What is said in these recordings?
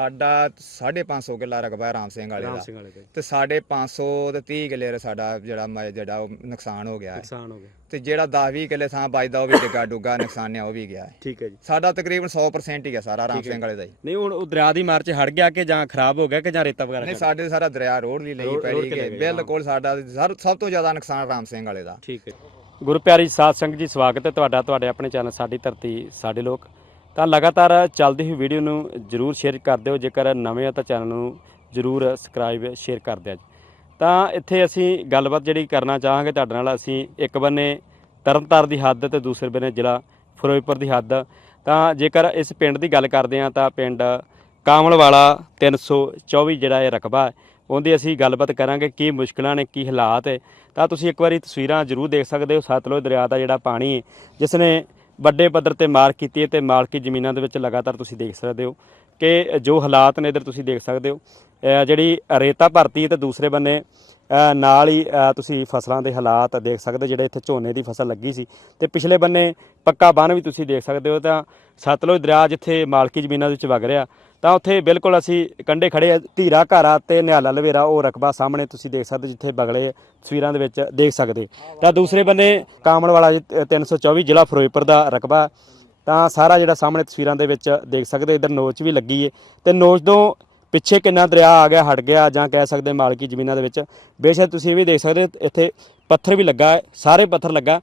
ਸਾਡਾ 550 ਕਿੱਲਾ ਰਕਬਾ ਰਾਮ ਸਿੰਘ ਵਾਲੇ ਰਾਮ ਦਾ। ਵਾਲੇ ਦਾ। ਜੀ। ਤੇ ਸਾਡੇ 500 ਤੇ 30 ਕਿੱਲੇ ਦਾ ਸਾਡਾ ਜਿਹੜਾ ਮ- ਜਿਹੜਾ ਉਹ ਨੁਕਸਾਨ ਹੋ ਗਿਆ ਹੈ। ਨੁਕਸਾਨ ਹੋ ਗਿਆ। ਤੇ ਜਿਹੜਾ 10 20 ਕਿੱਲੇ ਥਾਂ ਬਚਦਾ ਉਹ ਵੀ ਡਿੱਗਾ ਡੁੱਗਾ ਨੁਕਸਾਨ ਹੈ ਉਹ ਵੀ ਗਿਆ ਹੈ। ਠੀਕ ਹੈ ਜੀ। ਸਾਡਾ ਤਕਰੀਬਨ 100% ਹੀ ਗਿਆ ਸਾਰਾ ਰਾਮ ਹੈ। ਸਿੰਘ ਵਾਲੇ ਦਾ ਹੀ। ਨਹੀਂ ਹੁਣ ਉਹ ਦਰਿਆ ਦੀ ਮਾਰ ਚ ਹੜ ਗਿਆ ਕਿ ਜਾਂ ਖਰਾਬ ਹੋ ਗਿਆ ਕਿ ਜਾਂ ਰੇਤਾ ਵਗੈਰਾ ਨਹੀਂ ਸਾਡੇ ਸਾਰਾ ਦਰਿਆ ਰੋਡ ਲਈ ਲਈ ਰੋਡ- ਰੋਡ ਤੇ ਹਾਂ। ਬਿਲਕੁਲ ਸਾਡਾ ਸਰ- ਸਭ ਤੋਂ ਜ਼ਿਆਦਾ ਨੁਕਸਾਨ ਰਾਮ ਸਿੰਘ ਵਾਲੇ ਦਾ। ਠੀਕ ਹੈ ਗੁਰੂ ਪਿਆਰੀ ਸਾਧ ਸੰਗਤ ਜੀ ਸਵਾਗਤ ਹੈ ਤੁਹਾਡਾ ਤੁਹਾਡੇ ਆਪਣੇ ਚੈਨਲ ਸਾਡੀ ਧਰਤੀ ਸਾਡੇ ਲੋਕ। ਤਾਂ ਲਗਾਤਾਰ ਚੱਲਦੀ ਹੋਈ ਵੀਡੀਓ ਨੂੰ ਜਰੂਰ ਸ਼ੇਅਰ ਕਰ ਦਿਓ, ਜੇਕਰ ਨਵੇਂ ਆ ਤਾਂ ਚੈਨਲ ਨੂੰ ਜਰੂਰ ਸਬਸਕ੍ਰਾਈਬ, ਸ਼ੇਅਰ ਕਰ ਦਿਓ। ਤਾਂ ਇੱਥੇ ਅਸੀਂ ਗੱਲਬਾਤ ਜਿਹੜੀ ਕਰਨਾ ਚਾਹਾਂਗੇ ਤੁਹਾਡੇ ਨਾਲ, ਅਸੀਂ ਇੱਕ ਬੰਨੇ ਤਰਨਤਾਰ ਦੀ ਹੱਦ ਤੇ ਦੂਸਰੇ ਬੰਨੇ ਜ਼ਿਲ੍ਹਾ ਫਿਰੋਜ਼ਪੁਰ ਦੀ ਹੱਦ। ਤਾਂ ਜੇਕਰ ਇਸ ਪਿੰਡ ਦੀ ਗੱਲ ਕਰਦੇ ਹਾਂ ਤਾਂ ਪਿੰਡ ਕਾਮਲਵਾਲਾ 324 ਜਿਹੜਾ ਇਹ ਰਕਬਾ ਹੈ, ਉਹਦੀ ਅਸੀਂ ਗੱਲਬਾਤ ਕਰਾਂਗੇ ਕੀ ਮੁਸ਼ਕਲਾਂ ਨੇ, ਕੀ ਹਾਲਾਤ ਹੈ। ਤਾਂ ਤੁਸੀਂ ਇੱਕ ਵਾਰੀ ਤਸਵੀਰਾਂ ਜ਼ਰੂਰ ਦੇਖ ਸਕਦੇ ਹੋ, ਸਤਲੁਜ ਦਰਿਆ ਦਾ ਜਿਹੜਾ ਪਾਣੀ ਹੈ, ਜਿਸ ਨੇ ਵੱਡੇ ਪੱਧਰ ਤੇ ਮਾਰ ਕੀਤੀ ਹੈ ਤੇ ਮਾਲਕੀ ਜ਼ਮੀਨਾਂ ਦੇ ਵਿੱਚ ਲਗਾਤਾਰ ਤੁਸੀਂ ਦੇਖ ਸਕਦੇ ਹੋ ਕਿ ਜੋ ਹਾਲਾਤ ਨੇ ਇਧਰ ਤੁਸੀਂ ਦੇਖ ਸਕਦੇ ਹੋ। ਜਿਹੜੀ ਰੇਤਾ ਭਰਤੀ ਹੈ ਤੇ ਦੂਸਰੇ ਬੰਨੇ ਨਾਲ ਹੀ ਤੁਸੀਂ ਫਸਲਾਂ ਦੇ ਹਾਲਾਤ ਦੇਖ ਸਕਦੇ, ਜਿਹੜੇ ਇੱਥੇ ਝੋਨੇ ਦੀ ਫਸਲ ਲੱਗੀ ਸੀ। ਤੇ ਪਿਛਲੇ ਬੰਨੇ ਪੱਕਾ ਬੰਨ ਵੀ ਤੁਸੀਂ ਦੇਖ ਸਕਦੇ ਹੋ, ਤਾਂ ਸਤਲੁਜ ਦਰਿਆ ਜਿੱਥੇ ਮਾਲਕੀ ਜ਼ਮੀਨਾਂ ਦੇ ਵਿੱਚ ਵਗ ਰਿਹਾ, ਤਾਂ ਉੱਥੇ ਬਿਲਕੁਲ ਅਸੀਂ ਕੰਢੇ ਖੜੇ ਆ, ਧੀਰਾ ਘਾਰਾ ਤੇ ਨਿਹਾਲਾ ਲਵੇਰਾ, ਉਹ ਰਕਬਾ ਸਾਹਮਣੇ ਤੁਸੀਂ ਦੇਖ ਸਕਦੇ, ਜਿੱਥੇ ਬਗਲੇ ਤਸਵੀਰਾਂ ਦੇ ਵਿੱਚ ਦੇਖ ਸਕਦੇ। ਤਾਂ ਦੂਸਰੇ ਬੰਨੇ ਕਾਮਲ ਵਾਲਾ 324 ਜ਼ਿਲ੍ਹਾ ਫਿਰੋਜ਼ਪੁਰ ਦਾ ਰਕਬਾ, ਤਾਂ ਸਾਰਾ ਜਿਹੜਾ ਸਾਹਮਣੇ ਤਸਵੀਰਾਂ ਦੇ ਵਿੱਚ ਦੇਖ ਸਕਦੇ, ਇਧਰ ਨੋਚ ਵੀ ਲੱਗੀ ਏ। ਤੇ ਨੋਚ ਤੋਂ ਪਿੱਛੇ ਕਿੰਨਾ ਦਰਿਆ ਆ ਗਿਆ ਹਟ ਗਿਆ ਜਾਂ ਕਹਿ ਸਕਦੇ ਮਾਲਕੀ ਜ਼ਮੀਨਾਂ ਦੇ ਵਿੱਚ। ਬੇਸ਼ੱਕ ਤੁਸੀਂ ਇਹ ਵੀ ਦੇਖ ਸਕਦੇ ਹੋ, ਇੱਥੇ ਪੱਥਰ ਵੀ ਲੱਗਾ ਹੈ, ਸਾਰੇ ਪੱਥਰ ਲੱਗਾ।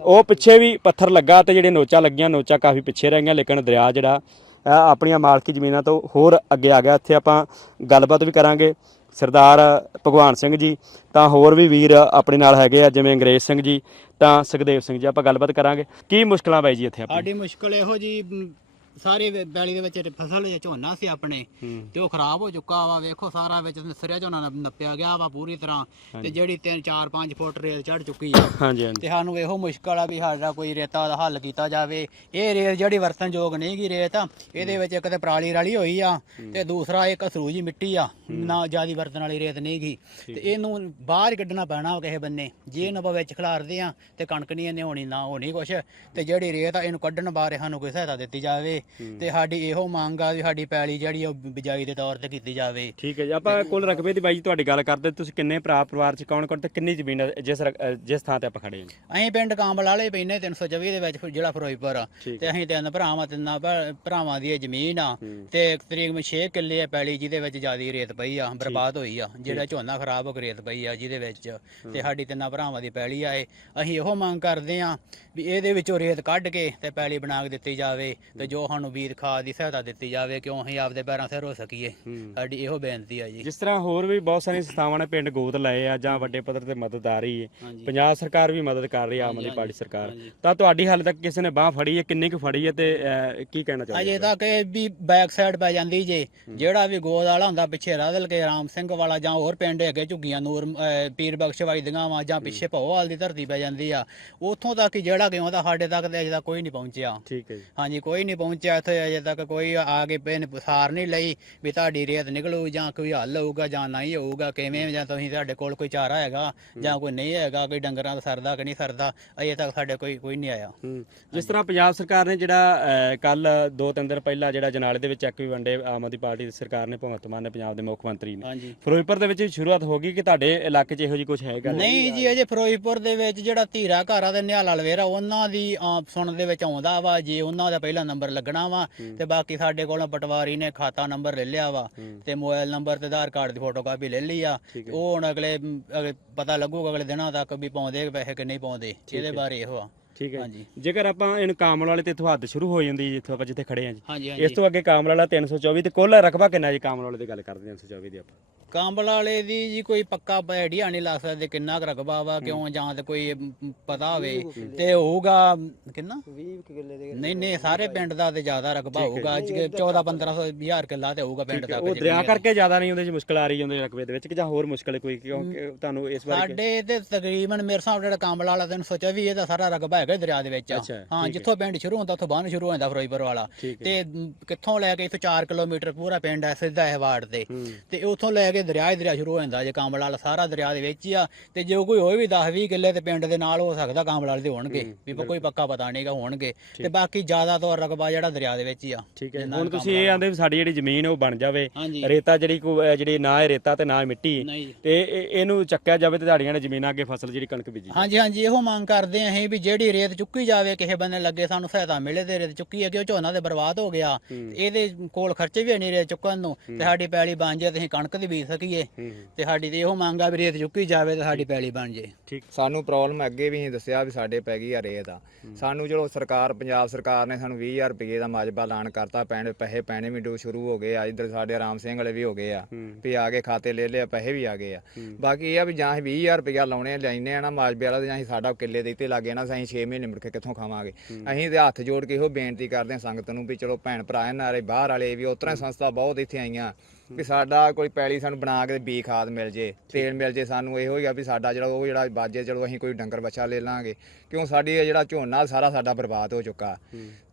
ਉਹ ਪਿੱਛੇ ਵੀ ਪੱਥਰ ਲੱਗਾ ਤੇ ਜਿਹੜੇ ਨੋਚਾਂ ਲੱਗੀਆਂ ਨੋਚਾਂ ਕਾਫੀ ਪਿੱਛੇ ਰਹਿ ਗਈਆਂ ਲੇਕਿਨ ਦਰਿਆ ਜਿਹੜਾ ਅ, ਆਪਣੀਆਂ ਮਾਲਕੀ ਜ਼ਮੀਨਾਂ ਤੋਂ ਹੋਰ ਅੱਗੇ ਆ ਗਿਆ। ਇੱਥੇ ਆਪਾਂ ਗੱਲਬਾਤ ਵੀ ਕਰਾਂਗੇ ਸਰਦਾਰ ਭਗਵਾਨ ਸਿੰਘ ਜੀ ਤਾਂ ਹੋਰ ਵੀ ਵੀਰ ਆਪਣੇ ਨਾਲ ਹੈਗੇ ਆ ਜਿਵੇਂ ਅੰਗਰੇਜ਼ ਸਿੰਘ ਜੀ ਤਾਂ ਸੁਖਦੇਵ ਸਿੰਘ ਜੀ ਆਪਾਂ ਗੱਲਬਾਤ ਕਰਾਂਗੇ। ਕੀ ਮੁਸ਼ਕਲਾਂ ਬਾਈ ਜੀ ਇੱਥੇ ਆਪਣੀ ਸਾਡੀ ਮੁਸ਼ਕਲ ਇਹੋ ਜੀ ਮ, ਸਾਰੇ ਵੇ- ਬੈਲੀ ਦੇ ਵਿੱਚ ਫਸਲ ਜੇ ਝੋਨਾ ਸੀ ਆਪਣੇ ਤੇ ਉਹ ਖਰਾਬ ਹੋ ਚੁੱਕਾ ਵਾ ਵੇਖੋ ਸਾਰਾ ਵਿੱਚ ਨਿਸਰਿਆ ਝੋਨਾ ਨੱਪ- ਨੱਪਿਆ ਗਿਆ ਵਾ ਪੂਰੀ ਤਰ੍ਹਾਂ ਤੇ ਜਿਹੜੀ 3 4 5 ਫੁੱਟ ਰੇਲ ਚੜ ਚੁੱਕੀ ਆ। ਹਾਂਜੀ ਹਾਂਜੀ। ਤੇ ਸਾਨੂੰ ਇਹੋ ਮੁਸ਼ਕਲ ਆ ਵੀ ਸਾਡਾ ਕੋਈ ਰੇਤਾ ਦਾ ਹੱਲ ਕੀਤਾ ਜਾਵੇ। ਇਹ ਰੇਲ ਜਿਹੜੀ ਵਰਤਨਯੋਗ ਨਹੀਂ ਗੀ ਰੇਤ ਇਹਦੇ ਵਿੱਚ ਇੱਕ ਤੇ ਪਰਾਲੀ ਰਾਲੀ ਹੋਈ ਆ ਤੇ ਦੂਸਰਾ ਇੱਕ ਸਰੂਜੀ ਮਿੱਟੀ ਆ ਨਾ ਜਿਆਦੀ ਵਰਤਣ ਵਾਲੀ ਰੇਤ ਨਹੀਂ ਗੀ। ਤੇ ਇਹਨੂੰ ਬਾਹਰ ਕੱਢਣਾ ਪੈਣਾ ਵਾ ਕਿਸੇ ਬੰਨੇ। ਜੇ ਇਹਨੂੰ ਆਪਾਂ ਵਿੱਚ ਖਿਲਾਰਦੇ ਆ ਤੇ ਕਣਕ ਨਹੀਂ ਇਹਨੇ ਹੋਣੀ ਨਾ ਹੋਣੀ ਕੁਛ ਤੇ ਜਿਹੜੀ ਰੇਤ ਆ ਇਹਨੂੰ ਕੱਢਣ ਬਾਰੇ ਸਾਨੂੰ ਕੋਈ ਸਹਾਇਤਾ ਦਿੱਤੀ ਜਾਵੇ। ਤੇ ਸਾਡੀ ਇਹੋ ਮੰਗ ਆ ਵੀ ਸਾਡੀ ਪੈਲੀ ਜਿਹੜੀ ਆ ਉਹ ਬਿਜਾਈ ਦੇ ਤੌਰ ਤੇ ਕੀਤੀ ਜਾਵੇ। ਠੀਕ ਹੈ ਜੀ ਆਪਾਂ ਕੁੱਲ ਰਕਬੇ ਦੀ ਬਾਈ ਜੀ ਤੁਹਾਡੀ ਗੱਲ ਕਰਦੇ ਤੁਸੀਂ ਕਿੰਨੇ ਭਰਾ ਪਰਿਵਾਰ ਚ ਕੌਣ ਕੌਣ ਤੇ ਕਿੰਨੀ ਜ਼ਮੀਨ ਹੈ ਜਿਸ ਅ, ਜਿਸ ਥਾਂ ਤੇ ਆਪਾਂ ਖੜੇ ਹਾਂ? ਅਸੀਂ ਪਿੰਡ ਕਾਂਬਲ ਵਾਲੇ ਪੈਨੇ 324 ਦੇ ਵਿੱਚ ਜ਼ਿਲ੍ਹਾ ਫਿਰੋਜ਼ਪੁਰ। ਆ। ਠੀਕ ਤੇ ਅਸੀਂ ਤਿੰਨ ਭਰਾਵਾਂ ਤਿੰਨਾਂ ਭਰਾਵਾਂ ਦੀ ਇਹ ਜ਼ਮੀਨ ਆ। ਹੂੰ। ਤੇ ਇੱਕ ਤਰੀਕ ਨੂੰ 6 ਕਿੱਲੇ ਆ ਪੈਲੀ ਜਿਹਦੇ ਵਿੱਚ ਜਿਆਦੀ ਰੇਤ ਪਈ ਆ ਬਰਬਾਦ ਹੋਈ ਆ। ਜਿਹੜਾ ਝੋਨਾ ਖਰਾਬ ਹੋ ਕੇ ਰੇਤ ਪਈ ਆ ਜਿਹਦੇ ਵਿੱਚ ਤੇ ਸਾਡੀ ਤਿੰਨਾਂ ਭਰਾਵਾਂ ਦੀ ਪੈਲੀ ਆ ਇਹ। ਅਸੀਂ ਇਹੋ ਮੰਗ ਕਰਦੇ ਆ ਵੀ ਇਹਦੇ ਵਿੱਚੋਂ ਰੇਤ ਕੱਢ ਕੇ ਤੇ ਪੈਲੀ ਬਣਾ ਕੇ ਦਿੱਤੀ ਜਾਵੇ। ਤੇ ਜੋ ਸਾਨੂੰ ਬੀਜ ਖਾਦ ਦੀ ਸਹਾਇਤਾ ਦਿੱਤੀ ਜਾਵੇ ਕਿਉਂ ਅਸੀਂ ਆਪਦੇ ਪੈਰਾਂ ਸਿਰ ਹੋ ਸਕੀਏ। ਹੂੰ। ਸਾਡੀ ਇਹੋ ਬੇਨਤੀ ਆ ਜੀ। ਜਿਸ ਤਰ੍ਹਾਂ ਹੋਰ ਵੀ ਬਹੁਤ ਸਾਰੀਆਂ ਸੰਸਥਾਵਾਂ ਨੇ ਪਿੰਡ ਗੋਦ ਲਏ ਆ ਜਾਂ ਵੱਡੇ ਪੱਧਰ ਤੇ ਮਦਦ ਆ ਰਹੀ ਹੈ ਹਾਂਜੀ। ਪੰਜਾਬ ਸਰਕਾਰ ਵੀ ਮਦਦ ਕਰ ਰਹੀ ਹੈ ਆਮ ਆਦਮੀ ਹਾਂਜੀ, ਪਾਰਟੀ ਸਰਕਾਰ। ਹਾਂਜੀ। ਤਾਂ ਤੁਹਾਡੀ ਹਾਲੇ ਤੱਕ ਕਿਸੇ ਨੇ ਬਾਹ ਫੜੀ ਹੈ ਕਿੰਨੀ ਕੁ ਫੜੀ ਹੈ ਤੇ ਕੀ ਕਹਿਣਾ ਚਾਹੁੰਦੇ ਅਜੇ? ਤੱਕ ਇਹ ਵੀ ਬੈਕ ਸਾਈਡ ਪੈ ਜਾਂਦੀ ਜੇ। ਜਿਹੜਾ ਵੀ ਗੋਦ ਵਾਲਾ ਹੁੰਦਾ ਪਿੱਛੇ ਰਾਦਲ ਕੇ ਰਾਮ ਸਿੰਘ ਵਾਲਾ ਜਾਂ ਹੋਰ ਪਿੰਡ ਹੈਗੇ ਝੁੱਗੀਆਂ ਨੂਰ ਅਹ ਪੀਰ ਬਖਸ਼ ਵਾਲੀ ਦੀਆਂ ਵਾ ਜਾਂ ਪਿੱਛੇ ਭੋਵਾਲ ਦੀ ਧਰਤੀ ਪੈ ਜਾਂਦੀ ਆ। ਉੱਥੋਂ ਤੱਕ ਹੀ ਜਿਹੜਾ ਕਿ ਉਹਦਾ ਸਾਡੇ ਤੱਕ ਤੇ ਅਜੇ ਤੱਕ ਕੋਈ ਨਹੀਂ ਪਹੁੰਚਿਆ। ਠੀਕ ਹੈ ਜੀ। ਹਾਂਜੀ ਕੋਈ ਨਹੀਂ ਪਹੁੰਚਿਆ। ਇੱਥੇ ਅਜੇ ਤੱਕ ਕੋਈ ਆ ਕੇ ਪੈਨ ਸਾਰ ਨਹੀਂ ਲਈ ਵੀ ਤੁਹਾਡੀ ਰੇਤ ਨਿਕਲੂ ਜਾਂ ਕੋਈ ਹੱਲ ਹੋਊਗਾ ਜਾਂ ਨਹੀਂ ਹੋਊਗਾ ਕਿਵੇਂ ਜਾਂ ਤੁਸੀਂ ਤੁਹਾਡੇ ਕੋਲ ਕੋਈ ਚਾਰਾ ਹੈਗਾ ਜਾਂ ਕੋਈ ਨਹੀਂ ਹੈਗਾ ਕੋਈ ਡੰਗਰਾਂ ਦਾ ਸਰਦਾ ਕਿ ਨਹੀਂ ਸਰਦਾ ਅਜੇ ਤੱਕ ਸਾਡੇ ਕੋਈ ਕੋਈ ਨਹੀਂ ਆਇਆ। ਜਿਸ ਤਰ੍ਹਾਂ ਪੰਜਾਬ ਸਰਕਾਰ ਨੇ ਜਿਹੜਾ ਕੱਲ ਦੋ ਤਿੰਨ ਦਿਨ ਪਹਿਲਾਂ ਜਿਹੜਾ ਜਨਾਲੇ ਦੇ ਵਿੱਚ ਚੈੱਕ ਵੀ ਵੰਡੇ ਆਮ ਆਦਮੀ ਪਾਰਟੀ ਦੀ ਸਰਕਾਰ ਨੇ ਭਗਵੰਤ ਮਾਨ ਨੇ ਪੰਜਾਬ ਦੇ ਮੁੱਖ ਮੰਤਰੀ ਨੇ। ਫਿਰੋਜ਼ਪੁਰ ਦੇ ਵਿੱਚ ਵੀ ਸ਼ੁਰੂਆਤ ਹੋ ਗਈ ਕਿ ਤੁਹਾਡੇ ਇਲਾਕੇ 'ਚ ਇਹੋ ਜਿਹੀ ਕੁਝ ਹੈਗਾ? ਨਹੀਂ ਜੀ ਅਜੇ ਫਿਰੋਜ਼ਪੁਰ ਦੇ ਵਿੱਚ ਜਿਹੜਾ ਧੀਰਾ ਘਾਰਾ ਤੇ ਨਿਹਾਲ ਅਲਵੇਰਾ ਉਹਨਾਂ ਦੀ ਸੁਣਨ ਦੇ ਵਿੱਚ ਆਉਂਦਾ ਵਾ ਜੇ ਉਹਨਾਂ ਦਾ ਪਹਿਲਾ ਨੰਬਰ ਲੱਗਣਾ ਵਾ ਤੇ ਬਾਕੀ ਸਾਡੇ ਕੋਲੋਂ ਪਟਵਾਰੀ ਨੇ ਖਾਤਾ ਨੰਬਰ ਲੈ ਲਿਆ ਵਾ। ਤੇ ਮੋਬਾਈਲ ਨੰਬਰ ਤੇ ਆਧਾਰ ਕਾਰਡ ਦੀ ਫੋਟੋ ਕਾਪੀ ਲੈ ਲਈ ਆ। ਉਹ ਹੁਣ ਅਗਲੇ ਪਤਾ ਲੱਗੂਗਾ ਅਗਲੇ ਦਿਨਾਂ ਤੱਕ ਵੀ ਪਾਉਂਦੇ ਪੈਸੇ ਕਿ ਨਹੀਂ ਪਾਉਂਦੇ। ਇਹਦੇ ਬਾਰੇ ਇਹੋ ਆ। ਠੀਕ ਹੈ। ਹਾਂਜੀ। ਜੇਕਰ ਆਪਾਂ ਇਹਨੂੰ ਕਾਮਲ ਵਾਲੇ ਤੇ ਇੱਥੋਂ ਹੱਦ ਸ਼ੁਰੂ ਹੋ ਜਾਂਦੀ ਜਿੱਥੋਂ ਆਪਾਂ ਜਿੱਥੇ ਖੜੇ ਹਾਂ ਜੀ। ਇਸ ਤੋਂ ਅੱਗੇ ਕਾਮਲ ਵਾਲਾ 324 ਤੇ ਕੁੱਲ ਰਕਬਾ ਕਿੰਨਾ ਜੀ? ਕਾਮਲ ਵਾਲੇ ਦੀ ਗੱਲ ਕਰਦੇ ਹਾਂ 324 ਦੀ ਆਪਾਂ। ਕਾਂਬਲ ਵਾਲੇ ਦੀ ਜੀ ਕੋਈ ਪੱਕਾ ਆਈਡੀਆ ਨਹੀਂ ਲੱਗ ਸਕਦੇ ਕਿੰਨਾ ਕੁ ਰਕਬਾ ਵਾ ਕਿਉਂ ਜਾਂ ਤੇ ਕੋਈ ਪਤਾ ਹੋਵੇ। ਤੇ ਹੋਊਗਾ ਕਿੰਨਾ? 20 ਕਿੱਲੇ ਦੇ ਨਹੀਂ ਨਹੀਂ ਸਾਰੇ ਪਿੰਡ ਦਾ ਤੇ ਜ਼ਿਆਦਾ ਰਕਬਾ ਹੋਊਗਾ। 14 1500 ਹਜ਼ਾਰ ਕਿੱਲਾ ਤੇ ਹੋਊਗਾ ਪਿੰਡ ਤੱਕ ਉਹ ਦਰਿਆ ਕਰਕੇ ਜ਼ਿਆਦਾ ਨਹੀਂ ਉਹਦੇ 'ਚ ਮੁਸ਼ਕਲ ਆ ਰਹੀ ਹੁੰਦੀ ਰਕਬੇ ਦੇ ਵਿੱਚ ਕਿ ਜਾਂ ਹੋਰ ਮੁਸ਼ਕਲ ਕੋਈ ਕਿਉਂਕਿ ਤੁਹਾਨੂੰ ਇਸ ਬਾਰੇ ਸਾਡੇ ਤੇ ਤਕਰੀਬਨ ਮੇਰੇ ਹਿਸਾਬ ਜਿਹੜਾ ਕਾਂਬਲ ਵਾਲਾ ਤੈਨੂੰ ਸੋਚਿਆ ਵੀ ਇਹਦਾ ਸਾਰਾ ਰਕਬਾ ਹੈਗਾ ਦਰਿਆ ਦੇ ਵਿੱਚ। ਹਾਂ ਜਿੱਥੋਂ ਪਿੰਡ ਸ਼ੁਰੂ ਹੁੰਦਾ ਉੱਥੋਂ ਬੰਨ ਸ਼ੁਰੂ ਹੋ ਜਾਂਦਾ ਫਿਰੋਜ਼ਪੁਰ ਵਾਲਾ। ਤੇ ਕਿੱਥੋਂ ਲੈ ਕੇ ਇੱਥੋਂ 4 ਕਿਲੋਮੀਟਰ ਪੂਰਾ ਪਿੰਡ ਹੈ ਸਿੱਧਾ ਇਹ ਵਾਰਡ ਹੂੰ। ਤੇ ਉੱਥੋਂ ਲੈ ਕੇ ਕੇ ਦਰਿਆ ਹੀ ਦਰਿਆ ਸ਼ੁਰੂ ਹੋ ਜਾਂਦਾ ਜੇ ਕਾਂਬਲ ਵਾਲਾ ਸਾਰਾ ਦਰਿਆ ਦੇ ਵਿੱਚ ਹੀ ਆ ਤੇ ਜੇ ਕੋਈ ਹੋਏ ਵੀ 10 20 ਕਿੱਲੇ ਤੇ ਪਿੰਡ ਦੇ ਨਾਲ ਹੋ ਸਕਦਾ ਕਾਂਬਲ ਵਾਲੇ ਦੇ ਹੋਣਗੇ ਵੀ ਕੋਈ ਪੱਕਾ ਪਤਾ ਨਹੀਂਗਾ ਹੋਣਗੇ ਤੇ ਬਾਕੀ ਜ਼ਿਆਦਾ ਤੌਰ ਰਕਬਾ ਜਿਹੜਾ ਦਰਿਆ ਦੇ ਵਿੱਚ ਹੀ ਆ ਠੀਕ ਹੈ ਹੁਣ ਤੁਸੀਂ ਇਹ ਆਂਦੇ ਵੀ ਸਾਡੀ ਜਿਹੜੀ ਜ਼ਮੀਨ ਉਹ ਬਣ ਜਾਵੇ ਰੇਤਾ ਜਿਹੜੀ ਜਿਹੜੀ ਨਾ ਹੈ ਰੇਤਾ ਤੇ ਨਾ ਮਿੱਟੀ। ਤੇ ਇਹ- ਇਹਨੂੰ ਚੱਕਿਆ ਜਾਵੇ ਤੇ ਤੁਹਾਡੀਆਂ ਨੇ ਜ਼ਮੀਨਾਂ ਅੱਗੇ ਫਸਲ ਜਿਹੜੀ ਕਣਕ ਬੀਜੀ ਹਾਂਜੀ ਹਾਂਜੀ ਇਹੋ ਮੰਗ ਕਰਦੇ ਆਂ ਅਸੀਂ ਵੀ ਜਿਹੜੀ ਰੇਤ ਚੁੱਕੀ ਜਾਵੇ ਕਿਸੇ ਬੰਨੇ ਲੱਗੇ ਸਾਨੂੰ ਸਹਾਇਤਾ ਮਿਲੇ ਤੇ ਰੇਤ ਚੁੱਕੀ ਹੈ ਕਿ ਉਹ ਝੋਨਾ ਤੇ ਬਰਬਾਦ ਹੋ ਗਿਆ ਇਹਦੇ ਕੋਲ ਖਰਚੇ ਵੀ ਨਹੀਂ ਰੇਤ ਚੁੱਕਣ ਨੂੰ ਤੇ ਸਾਡੀ ਪੈਲੀ ਬਣ ਜੇ ਤੇ ਅਸੀਂ ਕਣਕ ਦੀ ਬੀਜ ਸਕੀਏ ਤੇ ਸਾਡੀ ਤੇ ਇਹੋ ਮੰਗ ਆ ਵੀ ਰੇਤ ਚੁੱਕੀ ਜਾਵੇ ਤੇ ਸਾਡੀ ਪੈਲੀ ਬਣ ਜੇ। ਠੀਕ। ਸਾਨੂੰ ਪ੍ਰੋਬਲਮ ਅੱਗੇ ਵੀ ਅਸੀਂ ਦੱਸਿਆ ਵੀ ਸਾਡੇ ਪੈ ਗਈ ਆ ਰੇਤ ਆ। ਸਾਨੂੰ ਚਲੋ ਸਰਕਾਰ ਪੰਜਾਬ ਸਰਕਾਰ ਨੇ ਸਾਨੂੰ 20000 ਰੁਪਏ ਦਾ ਮਾਜਬਾ ਐਲਾਨ ਕਰਤਾ ਪੈਣੇ ਪੈਸੇ ਪੈਣੇ ਵੀ ਡੋ ਸ਼ੁਰੂ ਹੋ ਗਏ ਆ ਇੱਧਰ ਸਾਡੇ ਆਰਾਮ ਸਿੰਘ ਵਾਲੇ ਵੀ ਹੋ ਗਏ ਆ ਵੀ ਆ ਗਏ ਖਾਤੇ ਲੈ ਲਿਆ ਪੈਸੇ ਵੀ ਆ ਗਏ ਆ। ਬਾਕੀ ਇਹ ਆ ਵੀ ਜਾਂ ਅਸੀਂ 20000 ਰੁਪਇਆ ਲਾਉਣੇ ਲੈਨੇ ਆ ਨਾ ਮਾਜਬੇ ਵਾਲਾ ਤੇ ਜਾਂ ਅਸੀਂ ਸਾਡਾ ਕਿੱਲੇ ਦੇ ਉੱਤੇ ਲੱਗੇ ਨਾ ਅਸੀਂ 6 ਮਹੀਨੇ ਮੁੜ ਕੇ ਕਿੱਥੋਂ ਖਾਵਾਂਗੇ। ਅਸੀਂ ਤੇ ਹੱਥ ਜੋੜ ਕੇ ਇਹੋ ਬੇਨਤੀ ਕਰਦੇ ਹਾਂ ਸੰਗਤ ਨੂੰ ਵੀ ਚਲੋ ਭੈਣ ਭਰਾ ਨਾਲੇ ਬਾਹਰ ਵਾਲੇ ਵੀ ਉਤਰਾ ਸੰਸਥਾ ਬਹੁਤ ਇੱਥੇ ਆਈਆਂ। ਵੀ ਸਾਡਾ ਕੋਈ ਪੈਲੀ ਸਾਨੂੰ ਬਣਾ ਕੇ ਬੀ ਖਾਦ ਮਿਲ ਜੇ ਤੇਲ ਮਿਲ ਜੇ ਸਾਨੂੰ ਇਹੋ ਹੀ ਆ ਵੀ ਸਾਡਾ ਜਿਹੜਾ ਉਹ ਜਿਹੜਾ ਬਾਜੇ ਚਲੋ ਅਸੀਂ ਕੋਈ ਡੰਗਰ ਬੱਚਾ ਲੈ ਲਾਂਗੇ। ਕਿਉਂ ਸਾਡੀ ਇਹ ਜਿਹੜਾ ਝੋਨਾ ਸਾਰਾ ਸਾਡਾ ਬਰਬਾਦ ਹੋ ਚੁੱਕਾ।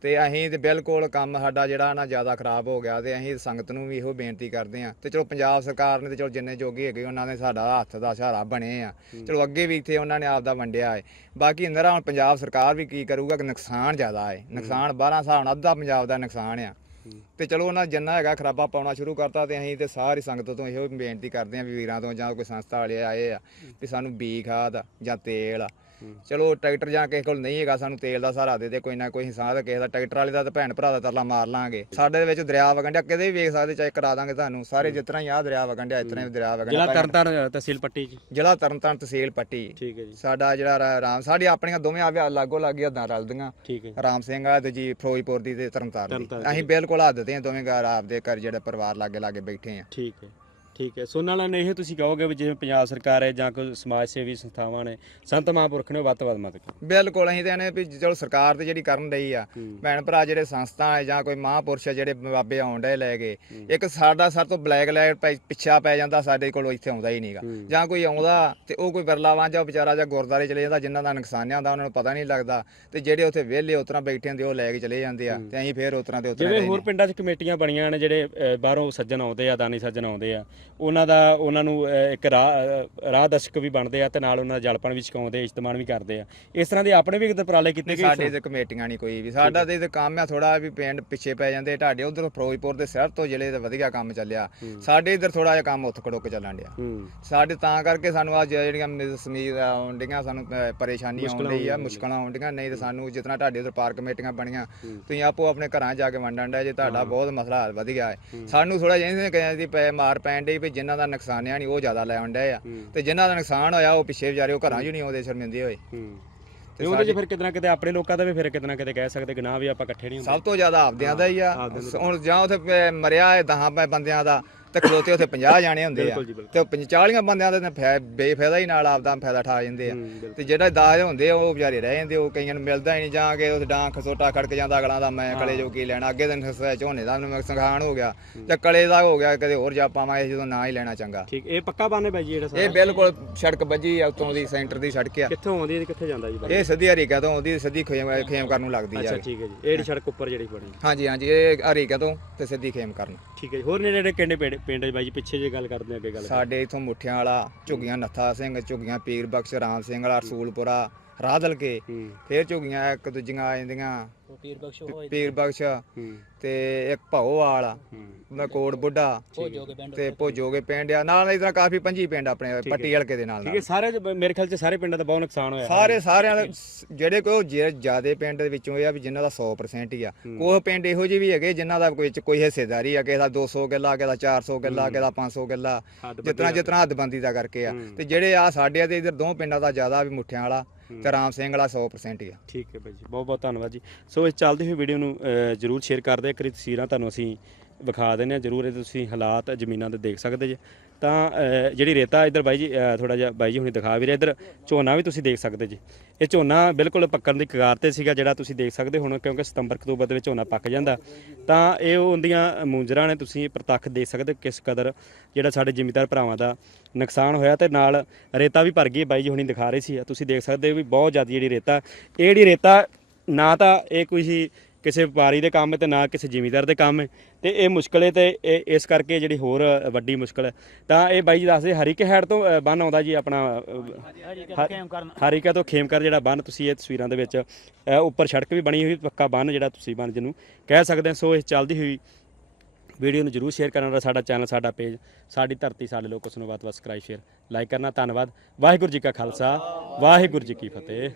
ਤੇ ਅਸੀਂ ਤੇ ਬਿਲਕੁਲ ਕੰਮ ਸਾਡਾ ਜਿਹੜਾ ਨਾ ਜ਼ਿਆਦਾ ਖਰਾਬ ਹੋ ਗਿਆ ਤੇ ਅਸੀਂ ਸੰਗਤ ਨੂੰ ਵੀ ਇਹੋ ਬੇਨਤੀ ਕਰਦੇ ਆ ਤੇ ਚਲੋ ਪੰਜਾਬ ਸਰਕਾਰ ਨੇ ਤੇ ਚਲੋ ਜਿੰਨੇ ਜੋਗੇ ਹੈਗੇ ਉਹਨਾਂ ਨੇ ਸਾਡਾ ਹੱਥ ਦਾ ਸਹਾਰਾ ਬਣੇ ਆ। ਚਲੋ ਅੱਗੇ ਵੀ ਇੱਥੇ ਉਹਨਾਂ ਨੇ ਆਪਦਾ ਵੰਡਿਆ ਹੈ। ਬਾਕੀ ਇੰਦਰਾ ਹੁਣ ਪੰਜਾਬ ਸਰਕਾਰ ਵੀ ਕੀ ਕਰੂਗਾ ਕਿ ਨੁਕਸਾਨ ਜ਼ਿਆਦਾ ਹੈ। ਨੁਕਸਾਨ 12 ਹਿਸਾਬ ਨਾਲ ਅੱਧਾ ਪੰਜਾਬ ਦਾ ਨੁਕਸਾਨ ਆ। ਤੇ ਚਲੋ ਉਹਨਾਂ ਜਿੰਨਾ ਹੈਗਾ ਖਰਾਬਾ ਪਾਉਣਾ ਸ਼ੁਰੂ ਕਰਤਾ ਤੇ ਅਸੀਂ ਤੇ ਸਾਰੀ ਸੰਗਤ ਤੋਂ ਇਹੋ ਬੇਨਤੀ ਕਰਦੇ ਆਂ ਵੀ ਵੀਰਾਂ ਤੋਂ ਜਾਂ ਕੋਈ ਸੰਸਥਾ ਵਾਲੇ ਆਏ ਆ ਵੀ ਸਾਨੂੰ ਬੀ ਖਾਦ ਜਾਂ ਤੇਲ ਆ। ਚਲੋ ਟਰੈਕਟਰ ਜਾਂ ਕਿਸੇ ਕੋਲ ਨਹੀਂ ਹੈਗਾ ਸਾਨੂੰ ਤੇਲ ਦਾ ਸਹਾਰਾ ਦੇ ਦੇ ਕੋਈ ਨਾ ਕੋਈ ਹਿਸਾਬ ਕਿਸੇ ਦਾ ਟਰੈਕਟਰ ਵਾਲੇ ਦਾ ਤਾਂ ਭੈਣ ਭਰਾ ਦਾ ਤਰਲਾ ਮਾਰ ਲਾਂਗੇ। ਸਾਡੇ ਦੇ ਵਿੱਚ ਦਰਿਆ ਵਗੰਡਿਆ ਕਿਤੇ ਵੀ ਵੇਖ ਸਕਦੇ ਚੈੱਕ ਕਰਾ ਦਾਂਗੇ ਤੁਹਾਨੂੰ। ਸਾਰੇ ਜਿਸ ਤਰ੍ਹਾਂ ਹੀ ਆ ਦਰਿਆ ਵਗੰਡਿਆ ਇਸ ਤਰ੍ਹਾਂ ਹੀ ਦਰਿਆ ਜ਼ਿਲ੍ਹਾ ਤਰਨਤਾਰਨ ਤਹਿਸੀਲ ਪੱਟੀ ਜੀ। ਜ਼ਿਲ੍ਹਾ ਤਰਨਤਾਰਨ ਤਹਿਸੀਲ ਪੱਟੀ। ਠੀਕ ਹੈ ਜੀ। ਸਾਡਾ ਜਿਹੜਾ ਰਾ- ਰਾਮ ਸਾਡੀ ਆਪਣੀਆਂ ਦੋਵੇਂ ਆਵੇ ਲਾਗੋ ਲਾਗੀ ਹੱਦਾਂ ਰਲਦੀਆਂ। ਠੀਕ ਹੈ ਰਾਮ ਸਿੰਘ ਆ ਤੇ ਜੀ ਫਿਰੋਜ਼ਪੁਰ ਦੀ ਤੇ ਤਰਨਤਾਰਨ ਤਰਨਤਾਰਨ ਦੀ। ਅਸੀਂ ਬਿਲਕੁਲ ਹੱਦ ਤੇ ਹਾਂ, ਦੋਵੇਂ ਘਰ ਆਪਦੇ ਘਰ ਜਿਹੜੇ ਪਰਿਵਾਰ ਲਾਗੇ ਲਾਗੇ ਬੈਠੇ ਆ ਠੀਕ ਹੈ। ਠੀਕ ਹੈ। ਸੋ ਨਾਲ ਨੇ ਇਹ ਤੁਸੀਂ ਕਹੋਗੇ ਵੀ ਜਿਵੇਂ ਪੰਜਾਬ ਸਰਕਾਰ ਹੈ ਜਾਂ ਕੋਈ ਸਮਾਜ ਸੇਵੀ ਸੰਸਥਾਵਾਂ ਨੇ ਸੰਤ ਮਹਾਂਪੁਰਖ ਨੇ ਵੱਧ ਤੋਂ ਵੱਧ ਮਦਦ ਬਿਲਕੁਲ ਅਸੀਂ ਤੇ ਇਹਨੇ ਵੀ ਚਲੋ ਸਰਕਾਰ ਤੇ ਜਿਹੜੀ ਕਰਨ ਰਹੀ ਆ ਭੈਣ ਭਰਾ ਜਿਹੜੇ ਸੰਸਥਾ ਹੈ ਜਾਂ ਕੋਈ ਮਹਾਂਪੁਰਸ਼ ਆ ਜਿਹੜੇ ਬਾਬੇ ਆਉਣ ਡਏ ਲੈ ਕੇ ਇੱਕ ਸਾਡਾ ਸਰ ਤੋਂ ਬਲੈਕ ਲਾਈਟ ਪਿੱਛਾ ਪੈ ਜਾਂਦਾ ਸਾਡੇ ਕੋਲ ਇੱਥੇ ਆਉਂਦਾ ਹੀ ਨਹੀਂਗਾ। ਜਾਂ ਕੋਈ ਆਉਂਦਾ ਤੇ ਉਹ ਕੋਈ ਬਰਲਾਵਾਂ ਜਾਂ ਵਿਚਾਰਾ ਜਾਂ ਗੁਰਦਾਰੇ ਚਲੇ ਜਾਂਦਾ ਜਿਨ੍ਹਾਂ ਦਾ ਨੁਕਸਾਨ ਹੁੰਦਾ ਉਹਨਾਂ ਨੂੰ ਪਤਾ ਨਹੀਂ ਲੱਗਦਾ ਤੇ ਜਿਹੜੇ ਉੱਥੇ ਵਿਹਲੇ ਉਤਰਾ ਬੈਠੇ ਹੁੰਦੇ ਉਹ ਲੈ ਕੇ ਚਲੇ ਜਾਂਦੇ ਆ ਤੇ ਅਸੀਂ ਫੇਰ ਉਤਰਾ ਦੇ ਉਤਰਾ ਜਿਵੇਂ ਹੋਰ ਪਿੰਡਾਂ 'ਚ ਕਮੇਟੀਆਂ ਬਣੀਆਂ ਨੇ ਜਿਹੜੇ ਬਾਹਰੋਂ ਸੱਜਣ ਆਉਂਦੇ ਆ ਦਾਨੀ ਸੱਜਣ ਆਉਂਦੇ ਆ ਉਹਨਾਂ ਦਾ ਉਹਨਾਂ ਨੂੰ ਇੱਕ ਰਾਹ ਰਾਹ ਦਰਸ਼ਕ ਵੀ ਬਣਦੇ ਆ ਤੇ ਨਾਲ ਉਹਨਾਂ ਦਾ ਜਲਪਣ ਵੀ ਛਕਾਉਂਦੇ ਇਸਤਮਾਨ ਵੀ ਕਰਦੇ ਆ। ਇਸ ਤਰ੍ਹਾਂ ਦੇ ਆਪਣੇ ਵੀ ਉਪਰਾਲੇ ਕੀਤੇ ਗਏ ਸਾਡੇ ਤੇ ਕਮੇਟੀਆਂ ਨਹੀਂ ਕੋਈ ਵੀ। ਸਾਡਾ ਤੇ ਇਹਦੇ ਕੰਮ ਆ ਥੋੜਾ ਵੀ ਪਿੰਡ ਪਿੱਛੇ ਪੈ ਜਾਂਦੇ ਤੁਹਾਡੇ ਉਧਰ ਫਿਰੋਜ਼ਪੁਰ ਦੇ ਸ਼ਹਿਰ ਤੋਂ ਜ਼ਿਲ੍ਹੇ ਤੇ ਵਧੀਆ ਕੰਮ ਚੱਲਿਆ। ਸਾਡੇ ਇਧਰ ਥੋੜਾ ਜਿਹਾ ਕੰਮ ਉੱਥ ਕੜੁੱਕ ਚੱਲਣ ਡਿਆ। ਸਾਡੇ ਤਾਂ ਕਰਕੇ ਸਾਨੂੰ ਆ ਜਿਹੜੀਆਂ ਸਮੀਰ ਆਉਂਦੀਆਂ ਸਾਨੂੰ ਪਰੇਸ਼ਾਨੀ ਆਉਂਦੀ ਆ ਮੁਸ਼ਕਲਾਂ ਆਉਂਦੀਆਂ ਨਹੀਂ ਤੇ ਸਾਨੂੰ ਜਿਤਨਾ ਤੁਹਾਡੇ ਉਧਰ ਪਾਰਕ ਕਮੇਟੀਆਂ ਬਣੀਆਂ ਤੁਸੀਂ ਆਪੋ ਆਪਣੇ ਘਰਾਂ ਜਾ ਕੇ ਵੰਡਣ ਦਾ ਜੇ ਤੁਹਾਡਾ ਬਹੁਤ ਮਸਲਾ ਹੱਲ ਵਧੀਆ ਹੈ। ਸਾਨੂੰ ਥੋੜਾ ਜਿਹਾ ਕਹਿੰਦੇ ਦੀ ਮਾਰ ਪੈਣ ਡਈ ਵੀ ਜਿਨ੍ਹਾਂ ਦਾ ਨੁਕਸਾਨ ਆ ਨਹੀਂ ਉਹ ਜ਼ਿਆਦਾ ਲੈ ਆਉਂਦੇ ਆ। ਤੇ ਜਿਨ੍ਹਾਂ ਦਾ ਨੁਕਸਾਨ ਹੋਇਆ ਉਹ ਪਿੱਛੇ ਵਿਚਾਰੇ ਉਹ ਘਰਾਂ 'ਚ ਨਹੀਂ ਆਉਂਦੇ ਸ਼ਰਮਿੰਦੇ ਹੋਏ। ਤੇ ਉਹਦੇ 'ਚ ਫਿਰ ਕਿਤੇ ਨਾ ਕਿਤੇ ਆਪਣੇ ਲੋਕਾਂ ਦਾ ਵੀ ਫਿਰ ਕਿਤੇ ਨਾ ਕਿਤੇ ਕਹਿ ਸਕਦੇ ਨਾ ਵੀ ਆਪਾਂ ਇਕੱਠੇ ਨਹੀਂ ਹੁੰਦੇ। ਸਭ ਤੋਂ ਜ਼ਿਆਦਾ ਆਪਦਿਆਂ ਦਾ ਹੀ ਆ। ਹੁਣ ਜਾਂ ਉਥੇ ਮਰਿਆ ਹੈ 10 ਬੰਦਿਆਂ ਦਾ ਤੇ ਖਲੋਤੇ ਉਥੇ 50 ਜਾਣੇ ਹੁੰਦੇ ਆ। ਬਿਲਕੁਲ ਜੀ। ਤੇ 40 ਬੰਦਿਆਂ ਦੇ ਤਾਂ ਫਾਇ- ਬੇਫਾਇਦਾ ਹੀ ਨਾਲ ਆਪਦਾ ਫਾਇਦਾ ਠਾ ਜਾਂਦੇ ਆ। ਹੂੰ। ਤੇ ਜਿਹੜਾ ਦਾਜ ਹੁੰਦੇ ਆ ਉਹ ਵਿਚਾਰੇ ਰਹਿ ਜਾਂਦੇ ਉਹ ਕਈਆਂ ਨੂੰ ਮਿਲਦਾ ਹੀ ਨਹੀਂ ਜਾਂ ਕਿ ਉਹ ਡਾਂ ਖਸੋਟਾ ਖੜਕ ਜਾਂਦਾ ਅਗਲਾਂ ਦਾ ਮੈਂ ਕਲੇ ਜੋ ਕੀ ਲੈਣਾ ਅੱਗੇ ਦਿਨ ਖਸਾ ਝੋਨੇ ਦਾ ਮੈਨੂੰ ਸੰਘਾਣ ਹੋ ਗਿਆ। ਤੇ ਕਲੇ ਦਾ ਹੋ ਗਿਆ ਕਦੇ ਹੋਰ ਜਾ ਪਾਵਾਂਗੇ ਜਦੋਂ ਨਾ ਹੀ ਲੈਣਾ ਚੰਗਾ। ਠੀਕ ਇਹ ਪੱਕਾ ਬਾਨੇ ਬਾਈ ਜੀ ਜਿਹੜਾ ਇਹ ਸਾਰਾ ਬਿਲਕੁਲ ਸੜਕ ਵੱਜੀ ਆ ਉਤੋਂ ਦੀ ਸੈਂਟਰ ਦੀ ਸੜਕ ਆ। ਕਿੱਥੋਂ ਆਉਂਦੀ ਹੈ ਤੇ ਕਿੱਥੇ ਜਾਂਦਾ ਜੀ ਬਾਈ ਇਹ ਸਿੱਧੀ ਹਰੀਕਾ ਤੋਂ ਆਉਂਦੀ ਸਿੱਧੀ ਖੇਮ ਖੇਮ ਕਰਨ ਨੂੰ ਲੱਗਦੀ ਅੱਛਾ ਆ ਠੀਕ ਹੈ ਜੀ। ਇਹ ਜਿਹੜੀ ਸੜਕ ਉੱਪਰ ਜਿਹੜੀ ਬਣੀ। ਹਾਂਜੀ ਹਾਂਜੀ ਇਹ ਹਰੀਕਾ ਤੋਂ ਤੇ ਸਿੱਧੀ ਖੇਮ ਕਰਨ। ਠੀਕ ਹੈ ਜੀ। ਹੋਰ ਨੇੜੇ ਕਿੰਨੇ ਪਿੰਡ ਪਿੰਡ ਬਾਈ ਜੀ ਪਿੱਛੇ ਜੇ ਗੱਲ ਕਰਦੇ ਆ ਅੱਗੇ ਗੱਲ ਸਾਡੇ ਇਥੋਂ ਮੁੱਠਿਆਂ ਵਾਲਾ ਝੁੱਗੀਆਂ ਨੱਥਾ ਸਿੰਘ ਝੁੱਗੀਆਂ ਪੀਰ ਬਖਸ਼ ਰਾਮ ਸਿੰਘ ਵਾਲਾ ਰਸੂਲਪੁਰਾ ਰਾਦਲ ਕੇ ਫੇਰ ਝੁੱਗੀਆਂ ਇੱਕ ਦੂਜੀਆਂ ਆ ਜਾਂਦੀਆਂ ਪੀਰ ਬਖਸ਼ੋ ਹੋਏ ਪੀਰ ਬਖਸ਼ ਹੂੰ। ਤੇ ਇੱਕ ਭਉ ਵਾਲਾ। ਹੂੰ। ਉਹਦਾ ਕੋਟ ਬੁੱਢਾ। ਜੋਗੇ ਪਿੰਡ ਤੇ ਭੋਜੋਗੇ ਪਿੰਡ ਆ। ਨਾਲ ਇਦਾਂ ਕਾਫੀ ਪੰਜੀ ਪਿੰਡ ਆਪਣੇ ਪੱਟੀ ਹਲਕੇ ਦੇ ਨਾਲ ਠੀਕ ਹੈ। ਸਾਰੇ ਮੇਰੇ ਖਿਆਲ ਚ ਸਾਰੇ ਪਿੰਡਾਂ ਦਾ ਬਹੁਤ ਨੁਕਸਾਨ ਹੋਇਆ। ਸਾਰੇ ਸਾਰਿਆਂ ਦੇ ਸ- ਜਿਹੜੇ ਕੋਈ ਜਿਆਦੇ ਪਿੰਡ ਦੇ ਵਿੱਚੋਂ ਇਹ ਆ ਵੀ ਜਿਨ੍ਹਾਂ ਦਾ 100% ਹੀ ਆ। ਕੋਈ ਪਿੰਡ ਇਹੋ ਜਿਹੇ ਵੀ ਹੈਗੇ ਜਿਨ੍ਹਾਂ ਦਾ ਕੋਈ ਕੋਈ ਹਿੱਸੇਦਾਰੀ ਆ ਕਿਸੇ ਦਾ 200 ਕਿੱਲਾ ਕਿਸੇ ਦਾ 400 ਕਿੱਲਾ ਕਿਸੇ ਦਾ 500 ਕਿੱਲਾ। ਹੱਦ ਜਿਤਨਾ ਜਿਤਨਾ ਹੱਦਬੰਦੀ ਦਾ ਕਰਕੇ ਆ। ਤੇ ਜਿਹੜੇ ਆ ਸਾਡੇ ਆ ਤੇ ਇਧਰ ਦੋ ਪਿੰਡਾਂ ਦਾ ਜ਼ਿਆਦਾ ਵੀ ਮੁੱਠਿਆਂ ਵਾਲਾ ਤੇ ਰਾਮ ਸਿੰਘ ਵਾਲਾ 100% ਹੀ ਆ। ਠੀਕ ਹੈ ਬਾਈ ਜੀ। ਬਹੁਤ ਬਹੁਤ ਧੰਨਵਾਦ ਜੀ। ਸੋ ਇਸ ਚੱਲਦੀ ਹੋਈ ਵੀਡੀਓ ਨੂੰ ਜਰੂਰ ਸ਼ੇਅਰ ਕਰਦੇ ਕਰੀ ਤਸਵੀਰਾਂ ਤੁਹਾਨੂੰ ਅਸੀਂ ਵਿਖਾ ਦਿੰਦੇ ਹਾਂ। ਜਰੂਰ ਇਹ ਤੁਸੀਂ ਹਾਲਾਤ ਜ਼ਮੀਨਾਂ ਦੇ ਦੇਖ ਸਕਦੇ ਜੇ। ਤਾਂ ਜਿਹੜੀ ਰੇਤਾ ਇੱਧਰ ਬਾਈ ਜੀ ਥੋੜਾ ਜਿਹਾ ਬਾਈ ਜੀ ਹੁਣੀ ਦਿਖਾ ਵੀ ਰਿਹਾ। ਇੱਧਰ ਝੋਨਾ ਵੀ ਤੁਸੀਂ ਦੇਖ ਸਕਦੇ ਜੀ। ਇਹ ਝੋਨਾ ਬਿਲਕੁਲ ਪੱਕਣ ਦੀ ਕਗਾਰ ਤੇ ਸੀਗਾ, ਜਿਹੜਾ ਤੁਸੀਂ ਦੇਖ ਸਕਦੇ ਹੁਣ, ਕਿਉਂਕਿ ਸਤੰਬਰ, ਅਕਤੂਬਰ ਦੇ ਵਿੱਚ ਝੋਨਾ ਪੱਕ ਜਾਂਦਾ। ਤਾਂ ਇਹ ਉਹਦੀਆਂ ਹੁੰਦੀਆਂ ਮੂੰਜਰਾਂ ਨੇ ਤੁਸੀਂ ਪ੍ਰਤੱਖ ਦੇਖ ਸਕਦੇ ਹੋ ਕਿਸ ਕਦਰ ਜਿਹੜਾ ਸਾਡੇ ਜ਼ਿਮੀਦਾਰ ਭਰਾਵਾਂ ਦਾ ਨੁਕਸਾਨ ਹੋਇਆ। ਤੇ ਨਾਲ ਰੇਤਾ ਵੀ ਭਰ ਗਈ ਬਾਈ ਜੀ ਹੁਣੀ ਦਿਖਾ ਰਹੇ ਸੀ। ਤੁਸੀਂ ਦੇਖ ਸਕਦੇ ਹੋ ਵੀ ਬਹੁਤ ਜ਼ਿਆਦਾ ਜਿਹੜੀ ਰੇਤਾ, ਇਹ ਜਿਹੜੀ ਰੇਤਾ ਨਾ ਤਾਂ ਇਹ ਕੋਈ ਸੀ ਕਿਸੇ ਵਪਾਰੀ ਦੇ ਕੰਮ ਹੈ ਤੇ ਨਾ ਕਿਸੇ ਜ਼ਿਮੀਂਦਾਰ ਦੇ ਕੰਮ ਹੈ। ਤੇ ਇਹ ਮੁਸ਼ਕਲ ਹੈ ਤੇ ਇਹ ਇਸ ਕਰਕੇ ਜਿਹੜੀ ਹੋਰ ਵੱਡੀ ਮੁਸ਼ਕਲ ਹੈ। ਤਾਂ ਇਹ ਬਾਈ ਜੀ ਦੱਸਦੇ ਹਰੀਕੇ ਹੈਡ ਤੋਂ ਬੰਨ ਆਉਂਦਾ ਜੀ ਆਪਣਾ ਹਰੀਕਾ ਤੋਂ ਖੇਮਕਰ ਜਿਹੜਾ ਬੰਨ ਤੁਸੀਂ ਇਹ ਤਸਵੀਰਾਂ ਦੇ ਵਿੱਚ ਉੱਪਰ ਸੜਕ ਵੀ ਬਣੀ ਹੋਈ ਪੱਕਾ ਬੰਨ ਜਿਹੜਾ ਤੁਸੀਂ ਬੰਨ ਜਿਹਨੂੰ ਕਹਿ ਸਕਦੇ ਹੋ। ਸੋ ਇਹ ਚੱਲਦੀ ਹੋਈ ਵੀਡੀਓ ਨੂੰ ਜਰੂਰ ਸ਼ੇਅਰ ਕਰਨਾ ਸਾਡਾ ਚੈਨਲ ਸਾਡਾ ਪੇਜ ਸਾਡੀ ਧਰਤੀ ਸਾਡੇ ਲੋਕ ਉਸ ਨੂੰ ਵੱਧ ਵੱਧ ਸਬਸਕ੍ਰਾਈਬ ਸ਼ੇਅਰ ਲਾਈਕ ਕਰਨਾ। ਧੰਨਵਾਦ। ਵਾਹਿਗੁਰੂ ਜੀ ਕਾ ਖਾਲਸਾ ਵਾਹਿਗੁਰੂ ਜੀ ਕੀ ਫਤਿਹ।